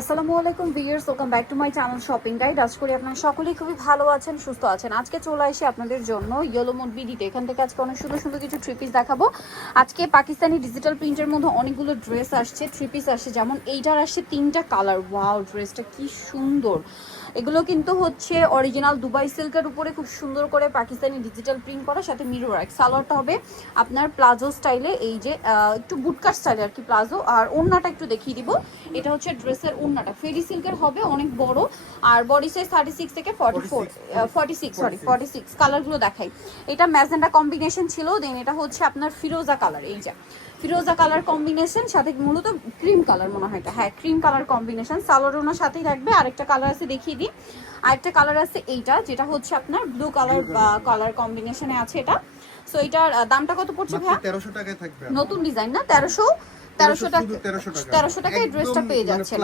আসসালামু আলাইকুম viewers welcome back to my channel shopping guide আজ করি আপনারা সকলেই খুবই ভালো আছেন, সুস্থ আছেন। আজকে চলে আসি আপনাদের জন্য ইয়েলো মোড বিডিতে এখান থেকে আজকে অনেক সুন্দর সুন্দর কিছু থ্রি পিস দেখাবো। আজকে পাকিস্তানি ডিজিটাল প্রিন্টের মধ্যে অনেকগুলো ড্রেস আসছে থ্রি পিস আসছে। যেমন এইটার আসছে তিনটা কালার ওয়াও ড্রেসটা কি সুন্দর। এগুলো কিন্তু হচ্ছে অরিজিনাল দুবাই সিল্কের উপরে খুব সুন্দর করে পাকিস্তানি ডিজিটাল প্রিন্ট করা সাথে মিরর ওয়ার্ক সালোয়ারটা হবে আপনার প্লাজো স্টাইলে এই যে একটু বুটকার স্টাইলে আর কি প্লাজো আর ওড়নাটা একটু দেখিয়ে দিব। এটা হচ্ছে ড্রেসের ওড়নাটা। ফেরি সিল্কের হবে অনেক বড়। আর বডি সাইজ থার্টি সিক্স থেকে forty four forty six sorry forty six কালারগুলো দেখাই। এটা ম্যাজেন্ডা কম্বিনেশন ছিল দেন এটা হচ্ছে আপনার ফিরোজা কালার এই যে। ফিরোজা কালার কম্বিনেশন সাথে মূলত ক্রিম কালার মনে হয় এটা। হ্যাঁ ক্রিম কালার কম্বিনেশন সালোয়ার সাথেই থাকবে। আরেকটা কালার আছে দেখিয়ে দিই। আরেকটা কালার আছে এইটা যেটা হচ্ছে আপনার ব্লু কালার কালার কম্বিনেশনে আছে এটা। সো এটার দামটা কত পড়ছে ভাই তেরোশো টাকায় থাকবে। নতুন ডিজাইন না? তেরোশো তেরোশো টাকা তেরোশো টাকা। তেরোশো টাকায় ড্রেসটা পেয়ে যাচ্ছেন।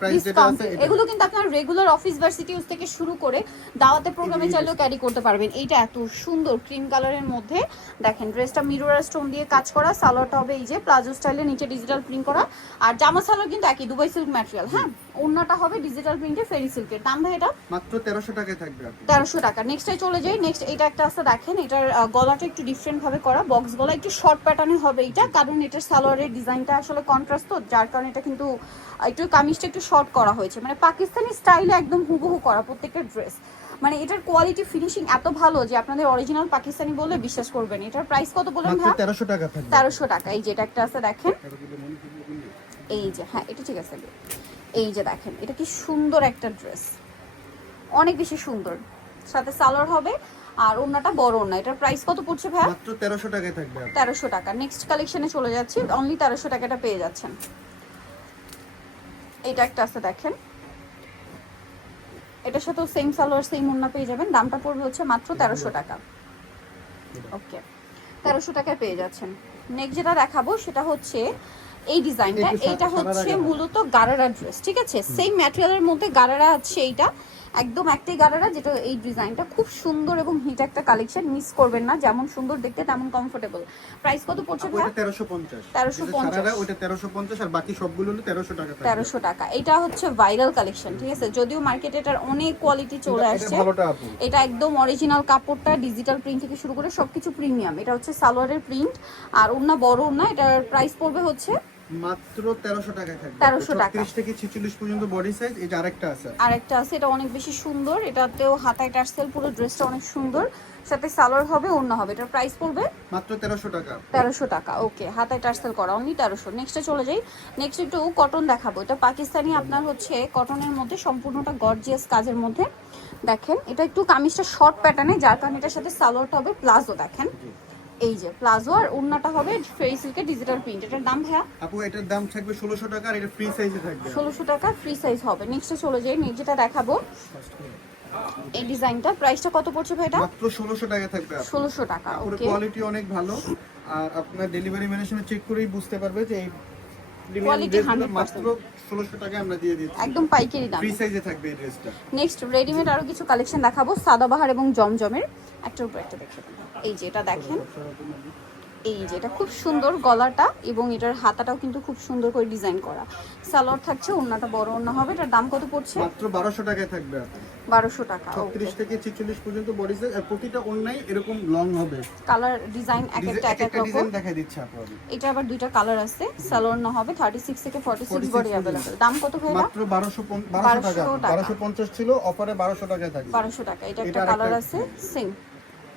প্রাইস যেটা আছে এগুলো কিন্তু আপনার রেগুলার অফিস ভার্সিটি ইউজ থেকে শুরু করে দাওয়াতে প্রোগ্রামে চাইলেও ক্যারি করতে পারবেন। এইটা এত সুন্দর ক্রিম কালারের মধ্যে। দেখেন ড্রেসটা মিরর স্টোন দিয়ে কাজ করা সালোয়ারটা হবে এই যে প্লাজো স্টাইলে নিচে ডিজিটাল প্রিন্ট করা। আর জামা সালোয়ার কিন্তু একই দুবাই সিল্ক ম্যাটেরিয়াল হ্যাঁ? ওড়নাটা হবে ডিজিটাল প্রিন্টে ফেরি সিল্কের দাম ভাই এটা? মাত্র তেরোশো টাকায় থাকবে তেরোশো টাকা। নেক্সটে চলে যাই। নেক্সট এটা একটা আছে দেখেন এটার গলাটা একটু ডিফারেন্ট ভাবে করা। বক্স গলা একটু শর্ট প্যাটার্নে হবে এটা কারণ এটার সালোয়ারের ডিজাইনটা আসলে কন্ট্রাস্ট তো যার কারণে এটা কিন্তু একটু কামিজটা একটু শর্ট করা হয়েছে। মানে পাকিস্তানি স্টাইলে একদম হুবহু করা প্রত্যেকটা ড্রেস মানে এটার কোয়ালিটি ফিনিশিং এত ভালো যে আপনাদের অরিজিনাল পাকিস্তানি বললে বিশ্বাস করবেন। এটার প্রাইস কত বললেন ভাই? তেরোশো টাকা থাকবে। তেরোশো টাকা। এই যেটা একটা আছে দেখেন। এই যে হ্যাঁ এটা ঠিক আছে। এই যে দেখেন এটা কি সুন্দর একটা ড্রেস অনেক বেশি সুন্দর। সাথে সালোয়ার হবে আর ওড়নাটা বড় ওড়না। এটার প্রাইস কত পড়ছে ভাইয়া? মাত্র তেরোশো টাকায় থাকবে। আপনি। তেরোশো টাকা। নেক্সট কালেকশনে চলে যাচ্ছি। অনলি তেরোশো টাকাটা পেয়ে যাচ্ছেন। এটা একটা আছে দেখেন। এটার সাথেও সেম সালোয়ার সেম ওন্না পেয়ে যাবেন। দামটা পড়বে হচ্ছে মাত্র তেরোশো টাকা। ওকে তেরোশো টাকায় পেয়ে যাচ্ছেন। নেক্সট যেটা দেখাবো সেটা হচ্ছে এই ডিজাইনটা। এইটা হচ্ছে মূলত গারারা ড্রেস ঠিক আছে? সেম ম্যাটেরিয়ালের মধ্যে গারারা আছে এইটা। একদম একটাই গারারা যেটা এই ডিজাইনটা খুব সুন্দর এবং হিট একটা কালেকশন মিস করবেন না যেমন সুন্দর দেখতে তেমন কমফোর্টেবল প্রাইস কত পড়ছে তেরোশো পঞ্চাশ। 1350 সারারা ওইটা তেরোশো পঞ্চাশ আর বাকি সবগুলো হলো তেরোশো টাকা থাকবে তেরোশো টাকা। এটা হচ্ছে ভাইরাল কালেকশন ঠিক আছে? যদিও মার্কেটে এটার অনেক কোয়ালিটি চলে আসছে। এটা এটা একদম অরিজিনাল কাপড়টা ডিজিটাল প্রিন্ট থেকে শুরু করে সবকিছু প্রিমিয়াম এটা হচ্ছে সালোয়ারের প্রিন্ট আর ওনা বড় ওনা এটার প্রাইস পড়বে হচ্ছে মাত্র তেরোশো টাকায় থাকবে। 1300 টাকা। তিরিশ থেকে ছিচল্লিশ পর্যন্ত বডি সাইজ এই যে আরেকটা আছে। আর একটা আছে এটা অনেক বেশি সুন্দর। এটাতেও হাতায় টার্সেল পুরো ড্রেসটা অনেক সুন্দর। সাথে সালোয়ার হবে ওড়না হবে। এটার প্রাইস পড়বে? মাত্র তেরোশো টাকা। তেরোশো টাকা ওকে হাতায় টার্সেল করা অনলি তেরোশো। নেক্সটে চলে যাই। নেক্সট একটু কটন দেখাবো। এটা পাকিস্তানি আপনার হচ্ছে কটনের মধ্যে সম্পূর্ণটা গর্জিয়াস কাজের মধ্যে। দেখেন এটা একটু কামিজটা শর্ট প্যাটার্নে যার কারণে এটার সাথে সালোয়ারটা হবে প্লাজো দেখেন। এই যে প্লাজো আর ওড়নাটা হবে ফেরি সিল্কের ডিজিটাল প্রিন্ট এটার দাম ভাইয়া? আপু এটার দাম থাকবে ষোলোশো টাকা আর এটা ফ্রি সাইজে থাকবে। ষোলোশো টাকা ফ্রি সাইজ হবে। নেক্সটে চলে যাই যেটা দেখাবো এই ডিজাইনটা প্রাইসটা কত পড়ছে ভাই এটা? মাত্র ষোলোশো টাকা থাকবে। ষোলোশো টাকা ওকে কোয়ালিটি অনেক ভালো। আর আপনার ডেলিভারি ম্যানেজমেন্ট সঙ্গে চেক করেই বুঝতে পারবে যে এই প্রিমিয়াম 100% মাত্র ষোলোশো টাকা আমরা দিয়ে দিচ্ছি। একদম পাইকারি দাম। ফ্রি সাইজে থাকবে এই ড্রেসটা। নেক্সট রেডিমেড আরও কিছু কালেকশন দেখাবো সাদাবাহার এবং জমজমের। একটার উপর একটা দেখে এই যে এটা দেখেন। এই যে এটা খুব সুন্দর গলাটা এবং এটার হাতাটাও কিন্তু খুব সুন্দর করে ডিজাইন করা। সালোয়ার থাকছে ওড়নাটা বড় ওড়না হবে। এটার দাম কত পড়ছে? মাত্র বারোশো টাকায় থাকবে। বারোশো টাকা ছত্রিশ থেকে ছেচল্লিশ পর্যন্ত বডি সাইজ আর প্রতিটা অন্যায় এরকম লং হবে। কালার ডিজাইন এক একটা এক এক রকম। ডিজাইন দেখা দিচ্ছে আপু এটা আবার দুইটা কালার আছে সালোয়ার না হবে থার্টি সিক্স থেকে ফর্টি সিক্স 46 বডি अवेलेबल দাম কত ভাই মাত্র বারোশো বারোশো টাকা। 1200 টাকা। বারোশো পঞ্চাশ ছিল অফারে বারোশো টাকায় থাকবে। 1200 টাকা। এটা একটা কালার। আছে সেম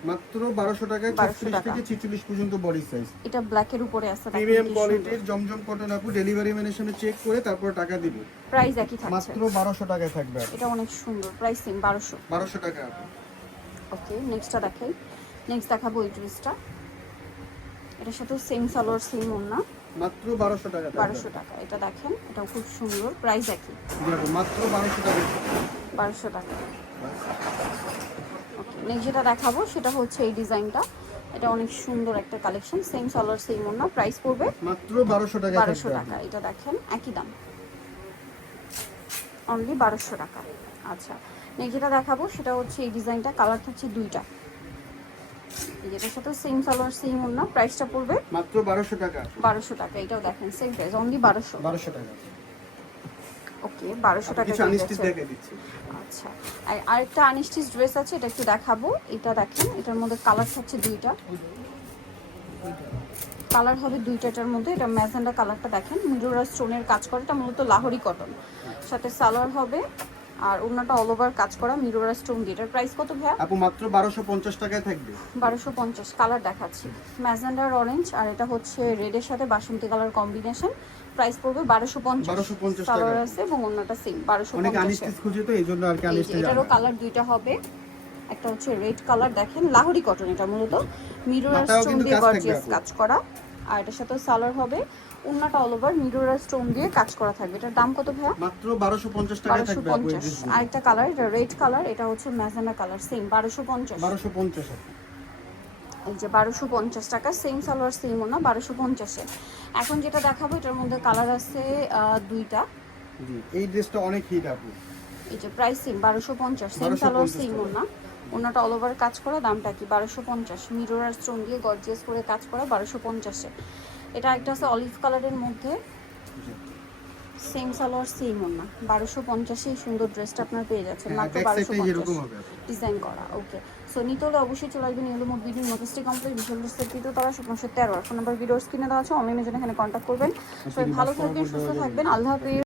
মাত্র বারোশো টাকায় 1200 টাকা। থেকে ছেচল্লিশ পর্যন্ত বডি সাইজ এটা ব্ল্যাকের উপরে আছে প্রিমিয়াম কোয়ালিটির জমজম কটন আপু ডেলিভারি ম্যানের সঙ্গে চেক করে তারপর টাকা দিবে। প্রাইস একই মাত্র বারোশো টাকায় থাকবে এটা অনেক সুন্দর। প্রাইস সেম বারোশো। বারোশো টাকা আপু। ওকে নেক্সটটা দেখাই। নেক্সট দেখাবো এই ড্রেসটা এটার সাথেও সেম সালোয়ার সেম ওড়না। মাত্র বারোশো টাকা থাকবে। বারোশো টাকা। এটা দেখেন এটাও খুব সুন্দর। প্রাইস একই। মাত্র বারোশো টাকা। বারোশো টাকা। ওকে নেক্সট যেটা দেখাবো সেটা হচ্ছে এই ডিজাইনটা। এটা অনেক সুন্দর একটা কালেকশন সেম সালোয়ার সেম ওড়না প্রাইস পড়বে মাত্র বারোশো টাকা বারোশো থাকবে টাকা এটা দেখেন একই দাম। অনলি বারোশো টাকা। আচ্ছা নেক্সট যেটা দেখাবো সেটা হচ্ছে এই ডিজাইনটা কালার থাকছে দুইটা। এই যেটার সাথে সেম সালোয়ার সেম ওড়না প্রাইসটা পড়বে মাত্র বারোশো টাকা। বারোশো টাকা এটাও দেখেন সেম প্রাইস অনলি বারোশো। বারোশো টাকা। ওকে বারোশো টাকা কিছু আনস্টিচ দেখে দিচ্ছি। আচ্ছা আর আরেকটা আনস্টিচ ড্রেস আছে এটা একটু দেখাবো। এটা দেখেন এটার মধ্যে কালার থাকছে দুইটা। কালার হবে দুইটাটার মধ্যে এটা ম্যাজেন্ডা কালারটা দেখেন। মিরোরা স্টোনের কাজ করা এটা মূলত লাহোরি কটন সাথে সালোয়ার হবে আর অন্যটা অল ওভার কাজ করা মিরোরা স্টোন দিয়ে। এটার প্রাইস কত ভাইয়া? আপু মাত্র বারোশো পঞ্চাশ টাকায় থাকবে। বারোশো পঞ্চাশ কালার দেখাচ্ছি। ম্যাজেন্ডার অরেঞ্জ আর এটা হচ্ছে রেডের সাথে বাসন্তী কালার কম্বিনেশন প্রাইস পড়বে বারোশো পঞ্চাশ 1250 টাকা। আছে এবং অন্যটা সেম বারোশো অনেক আনস্টিচ খুঁজে তো এই আর কি আনস্টিচ এটারও কালার দুইটা হবে। একটা হচ্ছে রেড কালার দেখেন লাহোরি কটন এটা মূলত। মিরর মাথায়ও স্টোন দিয়ে কাজ গর্জিয়াস কাজ করা। আর এটার সাথে সালোয়ার হবে। উন্নাটা অল ওভার মিরর স্টোন দিয়ে কাজ করা থাকবে। এটার দাম কত ভাইয়া? মাত্র বারোশো পঞ্চাশ বারোশো থাকবে আপু এই পঞ্চাশ ড্রেসগুলো আরেকটা কালার এটা রেড কালার এটা হচ্ছে ম্যাজেন্ডা কালার সেম বারোশো পঞ্চাশ। বারোশো পঞ্চাশ এই যে বারোশো পঞ্চাশ টাকা সেম সালোয়ার সেম না বারোশো পঞ্চাশে। এখন যেটা দেখাবো এটার মধ্যে কালার আছে দুইটা। এই ড্রেসটা অনেক হিট আপু। এই যে প্রাইস সেম বারোশো পঞ্চাশ সেম সালোয়ার সেম টাকা। না ওনাটা অল ওভার কাজ করা দামটা কি? বারোশো পঞ্চাশ। মিরর আর স্টোন দিয়ে গর্জিয়াস করে কাজ করা বারোশো পঞ্চাশে। এটা একটা আছে অলিভ কালারের মধ্যে। সেম সালোয়ার সেম ওনা বারোশো পঞ্চাশে এই সুন্দর ড্রেসটা আপনার পেয়ে যাচ্ছেন হ্যাঁ মাত্র বারোশো ডিজাইন করা ওকে সো নিতে হলে অবশ্যই চলে আসবেন এগুলো মোট ভিডিও নোটিসটি কমপ্লিট বিশাল তৃতীয় তারা শুকনো তেরো আর ফোন নাম্বার ভিডিওর স্ক্রিনে দেওয়া আছে অনলাইনে জন্য এখানে কন্ট্যাক্ট করবেন। সবাই ভালো থাকবেন সুস্থ থাকবেন আল্লাহ হাফিজ।